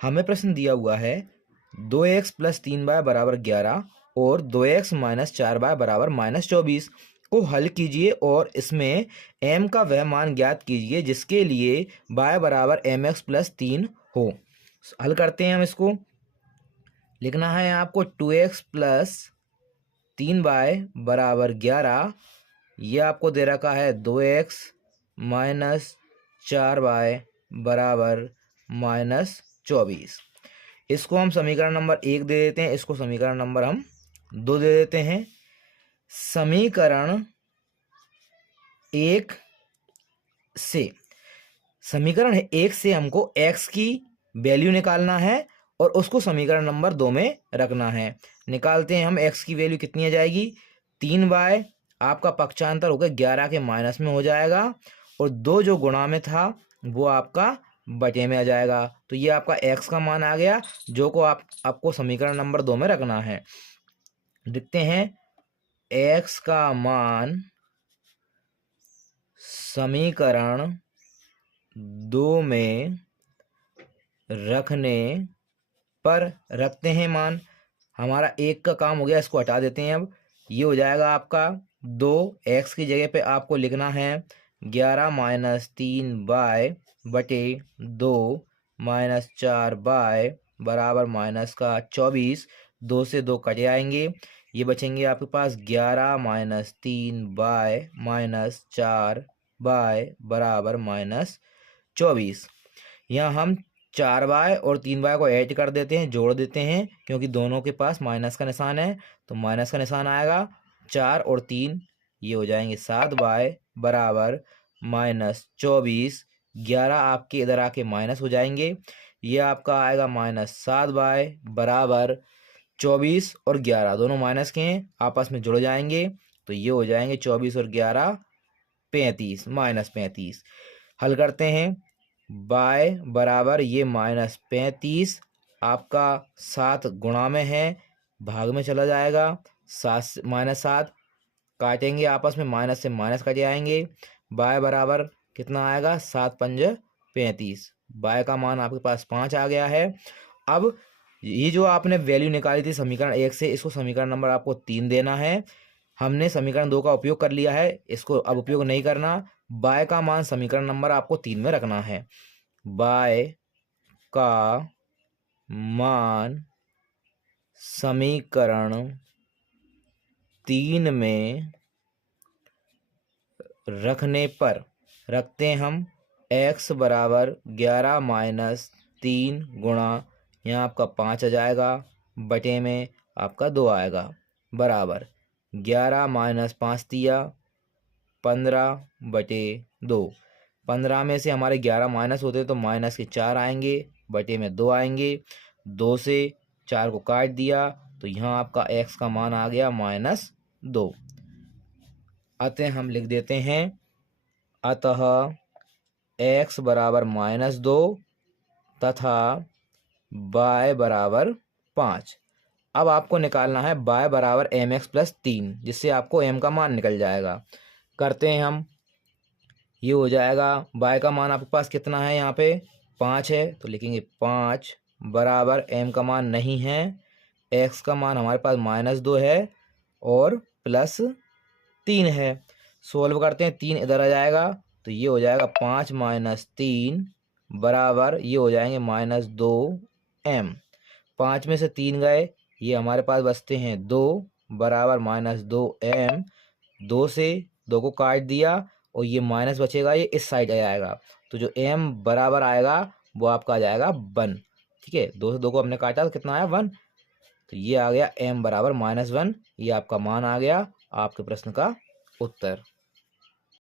हमें प्रश्न दिया हुआ है 2x प्लस 3y बराबर 11 और 2x माइनस 4y बराबर माइनस 24 को हल कीजिए और इसमें m का वह मान ज्ञात कीजिए जिसके लिए y बराबर mx प्लस 3 हो। हल करते हैं हम इसको। लिखना है आपको 2x प्लस 3y बराबर 11, ये आपको दे रखा है 2x माइनस 4y बराबर माइनस 24। इसको हम समीकरण नंबर 1 दे देते हैं, इसको समीकरण नंबर हम 2 दे देते हैं। समीकरण 1 से हमको x की वैल्यू निकालना है और उसको समीकरण नंबर 2 में रखना है। निकालते हैं हम। x की वैल्यू कितनी आ जाएगी, 3y आपका पक्षांतर होकर 11 के माइनस में हो जाएगा और 2 जो गुणा में था वो आपका बटे में आ जाएगा। तो ये आपका x का मान आ गया जो को आपको समीकरण नंबर 2 में रखना है। लिखते हैं x का मान समीकरण 2 में रखने पर रखते हैं मान। हमारा 1 का काम हो गया, इसको हटा देते हैं। अब ये हो जाएगा आपका 2x की जगह पे आपको लिखना है 11 माइनस 3y बटे 2 माइनस 4y बराबर माइनस का 24। 2 से 2 कट जाएंगे, ये बचेंगे आपके पास 11 माइनस 3y माइनस 4y बराबर माइनस 24। यहाँ हम 4y और 3y को ऐड कर देते हैं, जोड़ देते हैं, क्योंकि दोनों के पास माइनस का निशान है तो माइनस का निशान आएगा। 4 और 3 ये हो जाएंगे 7y बराबर माइनस 24। 11 आपके इधर आके माइनस हो जाएंगे, ये आपका आएगा माइनस 7y बराबर 24 और 11 दोनों माइनस के हैं, आपस में जुड़ जाएंगे तो ये हो जाएंगे 24 और 11 35 माइनस 35। हल करते हैं। y बराबर ये माइनस 35 आपका 7 गुणा में है, भाग में चला जाएगा। 7 माइनस 7 काटेंगे आपस में, माइनस से माइनस कट जाएंगे। y बराबर कितना आएगा, 7 पंज 35। y का मान आपके पास 5 आ गया है। अब ये जो आपने वैल्यू निकाली थी समीकरण 1 से, इसको समीकरण नंबर आपको 3 देना है। हमने समीकरण 2 का उपयोग कर लिया है, इसको अब उपयोग नहीं करना। y का मान समीकरण नंबर आपको 3 में रखना है। y का मान समीकरण 3 में रखने पर रखते हैं हम x बराबर 11 माइनस 3 गुणा, यहाँ आपका 5 आ जाएगा, बटे में आपका 2 आएगा, बराबर 11 माइनस 5 दिया 15 बटे 2। 15 में से हमारे 11 माइनस होते तो माइनस के 4 आएंगे, बटे में 2 आएंगे। 2 से 4 को काट दिया तो यहाँ आपका x का मान आ गया माइनस 2। अतः हम लिख देते हैं, अतः x बराबर माइनस 2 तथा y बराबर 5। अब आपको निकालना है y बराबर mx प्लस 3, जिससे आपको m का मान निकल जाएगा। करते हैं हम। ये हो जाएगा y का मान आपके पास कितना है, यहाँ पे 5 है तो लिखेंगे 5 बराबर m का मान नहीं है, x का मान हमारे पास माइनस 2 है और प्लस 3 है। सोल्व करते हैं, 3 इधर आ जाएगा तो ये हो जाएगा 5 माइनस 3 बराबर ये हो जाएंगे माइनस 2m। 5 में से 3 गए, ये हमारे पास बचते हैं 2 बराबर माइनस 2m। 2 से 2 को काट दिया और ये माइनस बचेगा, ये इस साइड आ जाएगा तो जो m बराबर आएगा वो आपका आ जाएगा 1। ठीक है, 2 से 2 को हमने काटा तो कितना आया 1, तो ये आ गया m बराबर माइनस 1। ये आपका मान आ गया, आपके प्रश्न का उत्तर।